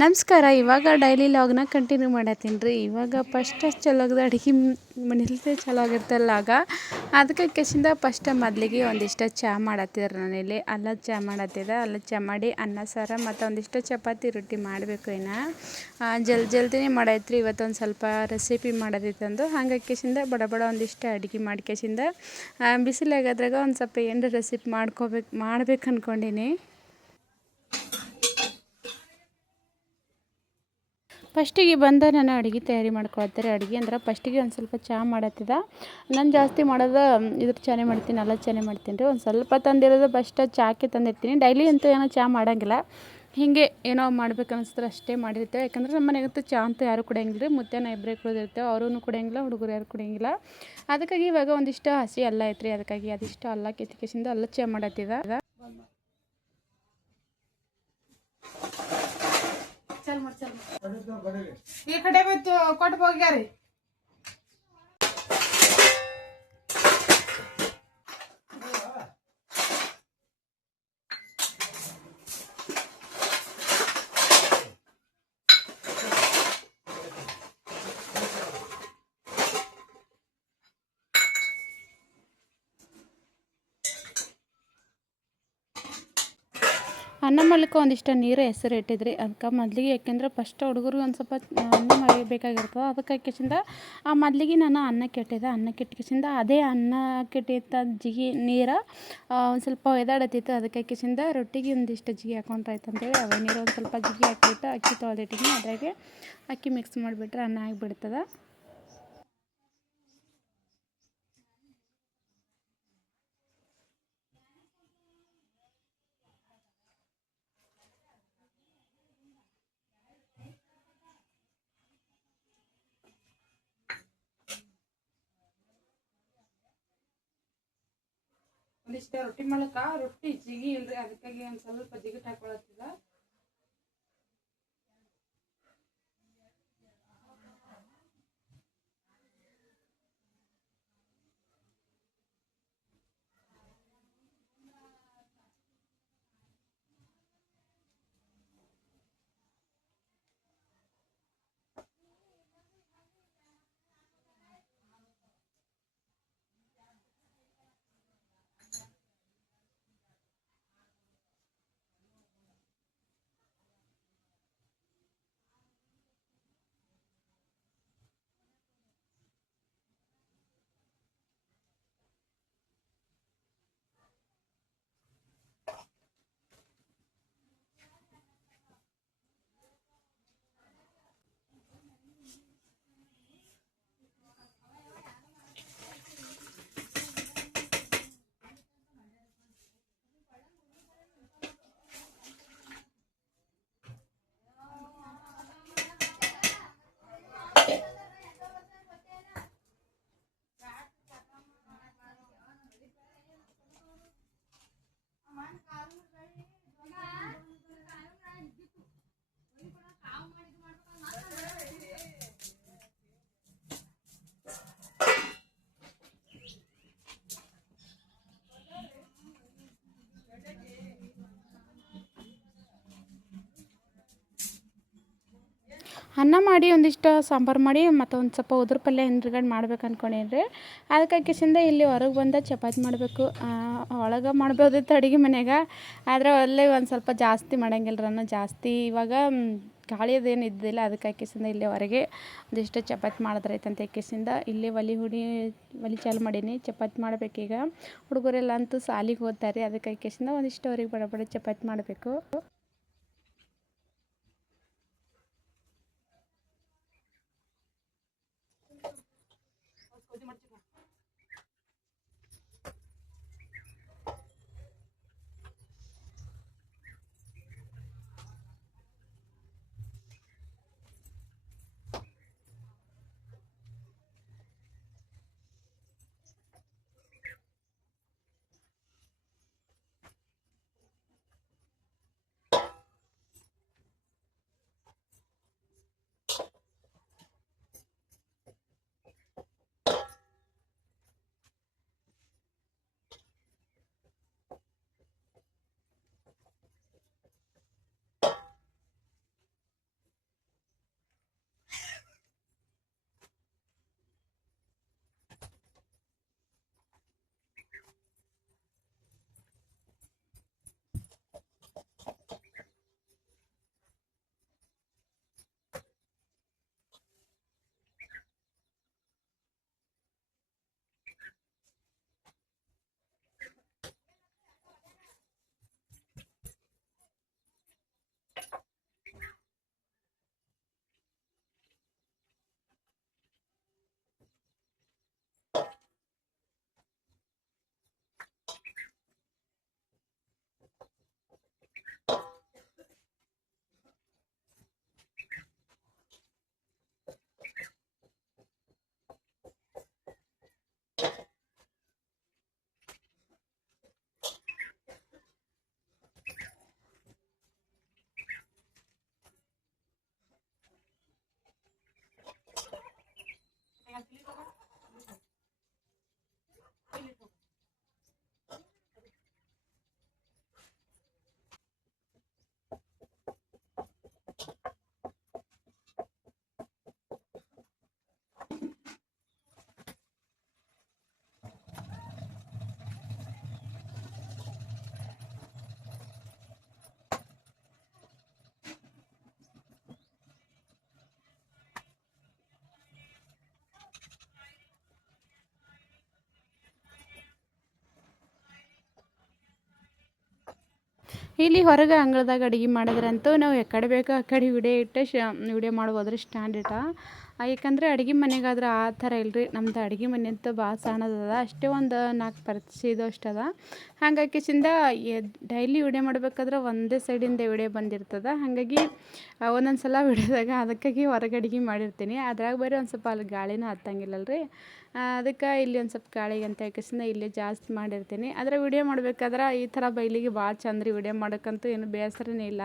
ನಮಸ್ಕಾರ. ಇವಾಗ daily ಲಾಗ್ನ continue ಮಾಡತ್ತೀನಿ ರೀ. ಇವಾಗ ಫಸ್ಟ್ ಚಲೋ ಆಗದ ಅಡುಗೆ ಮನೇಲಿ ಚಲೋ ಆಗಿರ್ತಲ್ಲ ಆಗ ಅದಕ್ಕೆ ಕೆಸಿಂದ ಫಸ್ಟ್ ಮೊದಲಿಗೆ ಒಂದಿಷ್ಟು ಚಹಾ ಮಾಡತ್ತಿದ್ರು ನಾನಿಲ್ಲಿ ಅಲ್ಲದ ಚಹಾ ಮಾಡತ್ತಿದ್ದೆ. ಅಲ್ಲದ ಚಹಾ ಮಾಡಿ ಅನ್ನ ಸಾರು ಮತ್ತು ಒಂದಿಷ್ಟು ಚಪಾತಿ ರೊಟ್ಟಿ ಮಾಡಬೇಕು. ಇನ್ನು ಜಲ್ದಿನೇ ಮಾಡೈತ್ರಿ. ಇವತ್ತೊಂದು ಸ್ವಲ್ಪ ರೆಸಿಪಿ ಮಾಡೋದಿತ್ತಂದು ಹಂಗಾಗಿ ಕೆಸಿಂದ ಬಡ ಬಡ ಒಂದಿಷ್ಟು ಅಡುಗೆ ಮಾಡಿ ಕೆಸಿಂದ ಬಿಸಿಲಾಗದ್ರಾಗ ಒಂದು ಸ್ವಲ್ಪ ಏನು ರೆಸಿಪಿ ಮಾಡ್ಬೇಕು ಅಂದ್ಕೊಂಡೀನಿ. ಫಸ್ಟಿಗೆ ಬಂದು ನಾನು ಅಡುಗೆ ತಯಾರಿ ಮಾಡ್ಕೊಳ್ತಾರೆ. ಅಡುಗೆ ಅಂದ್ರೆ ಫಸ್ಟಿಗೆ ಒಂದು ಸ್ವಲ್ಪ ಚಹಾ ಮಾಡತ್ತಿದ್ದ. ನಾನು ಜಾಸ್ತಿ ಮಾಡೋದು ಇದ್ರ ಚಹಾನೇ ಮಾಡ್ತೀನಿ, ಅಲ್ಲದ ಚಹಾನೇ ಮಾಡ್ತೀನಿ ರೀ. ಒಂದು ಸ್ವಲ್ಪ ತಂದಿರೋದು ಫಸ್ಟ್ ಚಹಾಕ್ಕೆ ತಂದಿರ್ತೀನಿ. ಡೈಲಿ ಅಂತೂ ಏನೋ ಚಹಾ ಮಾಡೋಂಗಿಲ್ಲ, ಹೀಗೆ ಏನೋ ಮಾಡ್ಬೇಕು ಅನಿಸಿದ್ರೆ ಅಷ್ಟೇ ಮಾಡಿರ್ತೇವೆ. ಯಾಕಂದ್ರೆ ನಮ್ಮ ಮನೆಗಂತೂ ಚಹಾ ಅಂತೂ ಯಾರು ಕುಡಿಯಂಗಿಲ್ಲ ರೀ. ಮುತ್ತೆನ ಇಬ್ಬರೇ ಕುಡಿದಿರ್ತೇವೆ, ಅವರೂ ಕುಡಿಯಂಗಿಲ್ಲ, ಹುಡುಗರು ಯಾರು ಕುಡಿಯಂಗಿಲ್ಲ. ಅದಕ್ಕಾಗಿ ಇವಾಗ ಒಂದಿಷ್ಟು ಹಸಿ ಅಲ್ಲ ಐತ್ರಿ, ಅದಕ್ಕಾಗಿ ಅದಿಷ್ಟು ಅಲ್ಲ ಕೆತ್ತಿಕೆಸಿಂದ ಅಲ್ಲದ ಚಹಾ ಮಾಡತ್ತಿದ್ದ. ಈ ಕಡೆ ಬಂತು ಕೊಟ್ಟು ಹೋಗ್ಯಾರಿ. ಅನ್ನ ಮಾಡ್ಲಿಕ್ಕೆ ಒಂದಿಷ್ಟು ನೀರು ಹೆಸರು ಇಟ್ಟಿದ್ರಿ. ಅದಕ್ಕೆ ಮೊದಲಿಗೆ ಯಾಕೆಂದ್ರೆ ಫಸ್ಟ್ ಹುಡುಗರು ಒಂದು ಸ್ವಲ್ಪ ಅನ್ನ ಬೇಕಾಗಿರ್ತದೆ. ಅದಕ್ಕೆ ಕೆಸಿಂದ ಮೊದಲಿಗೆ ನಾನು ಅನ್ನಕ್ಕೆ ಇಟ್ಟಿದ್ದೆ. ಅನ್ನಕ್ಕೆ ಇಟ್ಕೆಸಿಂದ ಅದೇ ಅನ್ನಕ್ಕೆ ಇಟ್ಟಿದ್ದ ಜಿಗಿ ನೀರು ಒಂದು ಸ್ವಲ್ಪ ಒಯ್ದಾಡತ್ತಿತ್ತು. ಅದಕ್ಕೆ ಕೆಸಿಂದ ರೊಟ್ಟಿಗೆ ಒಂದಿಷ್ಟು ಜಿಗಿ ಹಾಕೊಂಡ್ರೆ ಆಯ್ತು ಅಂತೇಳಿ ಅವೇ ನೀರು ಒಂದು ಸ್ವಲ್ಪ ಜಿಗಿ ಹಾಕಿಬಿಟ್ಟು ಅಕ್ಕಿ ತೊಳೆದಿಟ್ಟಿನಿ. ಅದ್ರಾಗೆ ಅಕ್ಕಿ ಮಿಕ್ಸ್ ಮಾಡಿಬಿಟ್ರೆ ಅನ್ನ ಆಗಿಬಿಡ್ತದೆ. ಒಂದಿಷ್ಟು ರೊಟ್ಟಿ ಮಾಡ್ಲಿಕ್ಕೆ ರೊಟ್ಟಿ ಜಿಗಿ ಇಲ್ರಿ, ಅದಕ್ಕಾಗಿ ಒಂದು ಸ್ವಲ್ಪ ಜಿಗಿಟ್ ಹಾಕೊಳತ್ತಿದ. ಅನ್ನ ಮಾಡಿ ಒಂದಿಷ್ಟು ಸಾಂಬಾರು ಮಾಡಿ ಮತ್ತು ಒಂದು ಸ್ವಲ್ಪ ಉದ್ರ ಪಲ್ಯ ಹಿಂದ್ಗಡೆ ಮಾಡ್ಬೇಕು ಅಂದ್ಕೊಂಡೇನಿ ರೀ. ಅದಕ್ಕೆ ಕಿಸಿಂದ ಇಲ್ಲಿ ಹೊರಗೆ ಬಂದು ಚಪಾತಿ ಮಾಡಬೇಕು. ಒಳಗೆ ಮಾಡ್ಬೋದಿತ್ತು ಅಡುಗೆ ಮನೆಯಾಗ, ಆದರೆ ಅಲ್ಲೇ ಒಂದು ಸ್ವಲ್ಪ ಜಾಸ್ತಿ ಮಾಡಂಗಿಲ್ಲ ನಾನು ಜಾಸ್ತಿ. ಇವಾಗ ಗಾಳಿಯದೇನು ಇದ್ದಿಲ್ಲ, ಅದಕ್ಕೆ ಕಿಸಿಂದ ಇಲ್ಲಿ ಹೊರಗೆ ಒಂದಿಷ್ಟು ಚಪಾತಿ ಮಾಡಿದ್ರೆ ಐತಂತ ಕಿಸಿಂದ ಇಲ್ಲಿ ಒಲೆ ಚಾಲು ಮಾಡೀನಿ. ಚಪಾತಿ ಮಾಡಬೇಕೀಗ. ಹುಡುಗರೆಲ್ಲ ಅಂತೂ ಸಾಲಿಗೆ ಹೋಗ್ತಾರೆ, ಅದಕ್ಕೆ ಕಿಸಿಂದ ಒಂದಿಷ್ಟು ಅವ್ರಿಗೆ ಬಡ ಬಡ ಚಪಾತಿ ಮಾಡಬೇಕು. ಇಲ್ಲಿ ಹೊರಗೆ ಅಂಗಳದಾಗ ಅಡುಗೆ ಮಾಡಿದ್ರಂತೂ ನಾವು ಎಕಡೆ ಬೇಕೋ ಆ ಕಡೆ ವಿಡಿಯೋ ಇಟ್ಟು ವಿಡಿಯೋ ಮಾಡ್ಬೋದ್ರಿ ಸ್ಟ್ಯಾಂಡ್ ಇಟ್ಟ. ಯಾಕಂದರೆ ಅಡುಗೆ ಮನೆಗಾದ್ರೆ ಆ ಥರ ಇಲ್ಲರಿ. ನಮ್ದು ಅಡುಗೆ ಮನೆ ಅಂತೂ ಭಾಳ ಸಣ್ಣದದ, ಅಷ್ಟೇ ಒಂದು 4 ಪರಿಚಿದು ಅಷ್ಟದ. ಹಾಗಾಗಿಸಿಂದ ಡೈಲಿ ವಿಡಿಯೋ ಮಾಡಬೇಕಾದ್ರೆ ಒಂದೇ ಸೈಡಿಂದ ವಿಡಿಯೋ ಬಂದಿರ್ತದೆ. ಹಾಗಾಗಿ ಒಂದೊಂದು ಸಲ ವಿಡಿಯೋದಾಗ ಅದಕ್ಕಾಗಿ ಹೊರಗೆ ಅಡುಗೆ ಮಾಡಿರ್ತೀನಿ. ಅದ್ರಾಗ ಬರೀ ಒಂದು ಸ್ವಲ್ಪ ಅಲ್ಲಿ ಗಾಳಿನೂ ಹತ್ತಂಗಿಲ್ಲಲ್ರಿ. ಅದಕ್ಕೆ ಇಲ್ಲಿ ಒಂದು ಸ್ವಲ್ಪ ಗಾಳಿಗೆ ಅಂತ ಯಾಕೆಸಿಂದ ಇಲ್ಲೇ ಜಾಸ್ತಿ ಮಾಡಿರ್ತೀನಿ. ಆದರೆ ವಿಡಿಯೋ ಮಾಡ್ಬೇಕಾದ್ರೆ ಈ ಥರ ಬೈಲಿಗೆ ಭಾಳ ಚಂದ ರೀ. ವಿಡಿಯೋ ಮಾಡೋಕ್ಕಂತೂ ಏನು ಬೇಸರನೇ ಇಲ್ಲ.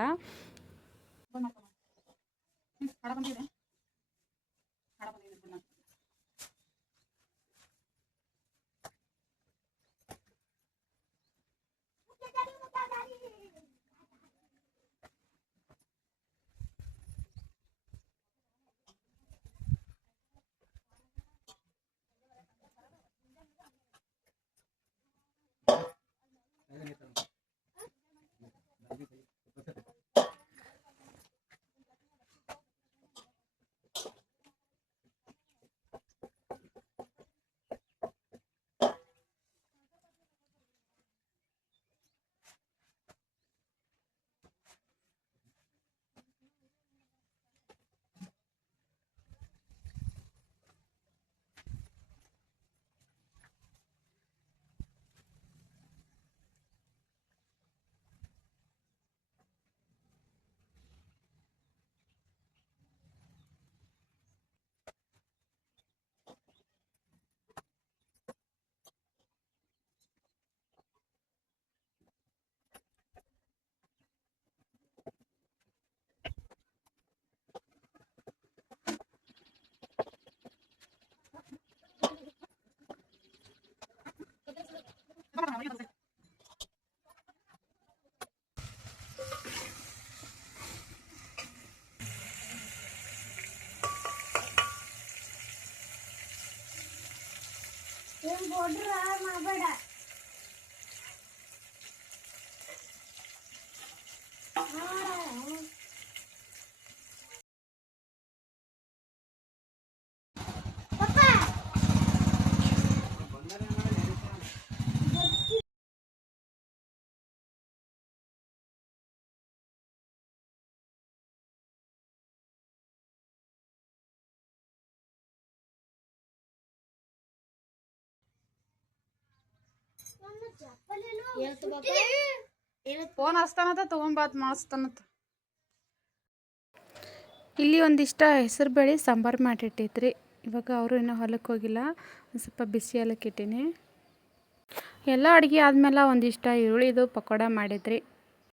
ಫೋನ್ ಹಚ್ತಾನಂತ ತೊಗೊಂಬಾತ್ ಮಾಡಿಸ್ತಾನಂತ. ಇಲ್ಲಿ ಒಂದಿಷ್ಟು ಹೆಸರು ಬೇಳೆ ಸಾಂಬಾರು ಮಾಡಿಟ್ಟಿದ್ರಿ. ಇವಾಗ ಅವರು ಇನ್ನೂ ಹೊಲಕ್ಕೆ ಹೋಗಿಲ್ಲ. ಒಂದು ಸ್ವಲ್ಪ ಬಿಸಿ ಹಾಲಕ್ಕೆ ಇಟ್ಟೀನಿ. ಎಲ್ಲ ಅಡುಗೆ ಆದಮೇಲೆ ಒಂದಿಷ್ಟು ಈರುಳ್ಳಿದು ಪಕೋಡ ಮಾಡಿದ್ರಿ.